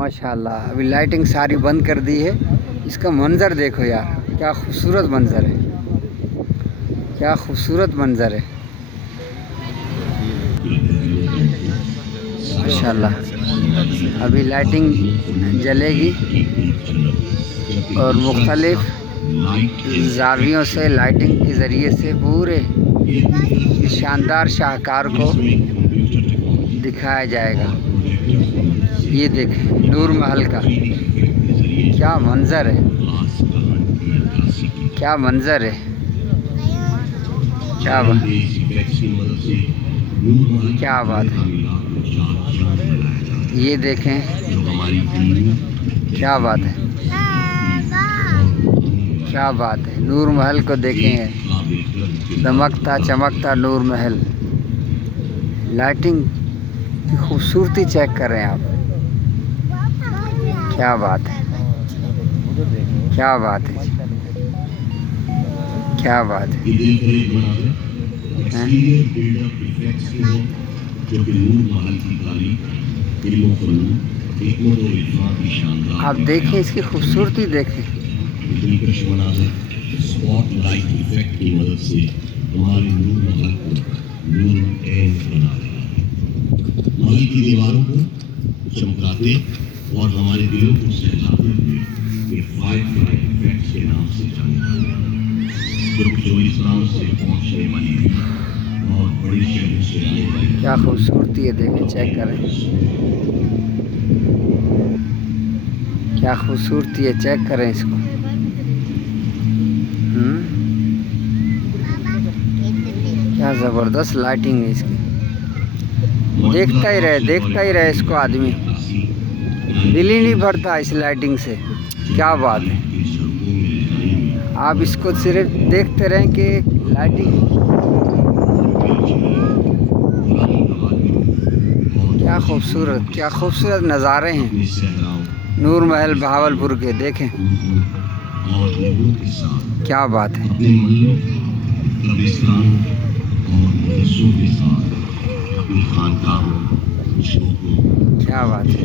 माशाल्लाह। अभी लाइटिंग सारी बंद कर दी है। इसका मंज़र देखो यार, क्या खूबसूरत मंज़र है, क्या खूबसूरत मंज़र है माशाल्लाह। अभी लाइटिंग जलेगी और मुख्तलिफ ज़ावियों से लाइटिंग के ज़रिए से पूरे इस शानदार शाहकार को दिखाया जाएगा। ये देखें नूर महल का क्या मंज़र है, क्या मंज़र है, क्या बात है। ये देखें क्या बात है, क्या बात है। नूर महल को देखें, दमकता चमकता नूर महल। लाइटिंग की खूबसूरती चेक करें आप, क्या बात है, क्या बात है, क्या बात है। आप देखें इसकी खूबसूरती देखें। स्पॉटलाइट इफेक्ट की मदद से हमारे नूर महल को नूर एन बना रहे हैं। महल की दीवारों को चमकाते और हमारे दिलों को सहलाते हुए ये फाइव लाइट इफेक्ट के नाम से जाने जाते हैं, जो इस्लाम से पहुंचने वाली और बड़ी शहरों से आने वाली। क्या खूबसूरती है, देखें चेक करें, क्या खूबसूरती है, चेक करें इसको। क्या ज़बरदस्त लाइटिंग है इसकी। देखता ही रहे इसको आदमी, दिल ही नहीं भरता इस लाइटिंग से। क्या बात है, आप इसको सिर्फ देखते रहें कि लाइटिंग क्या खूबसूरत नज़ारे हैं नूर महल भावलपुर के। देखें क्या बात है, क्या बात है।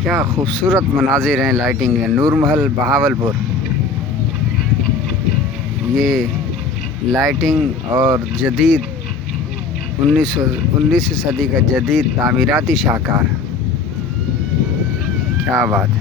क्या खूबसूरत मनाजिर हैं लाइटिंग है नूर महल बहावलपुर। ये लाइटिंग और जदीद 19वीं सदी का जदीद तामीराती शाहकार, क्या बात है।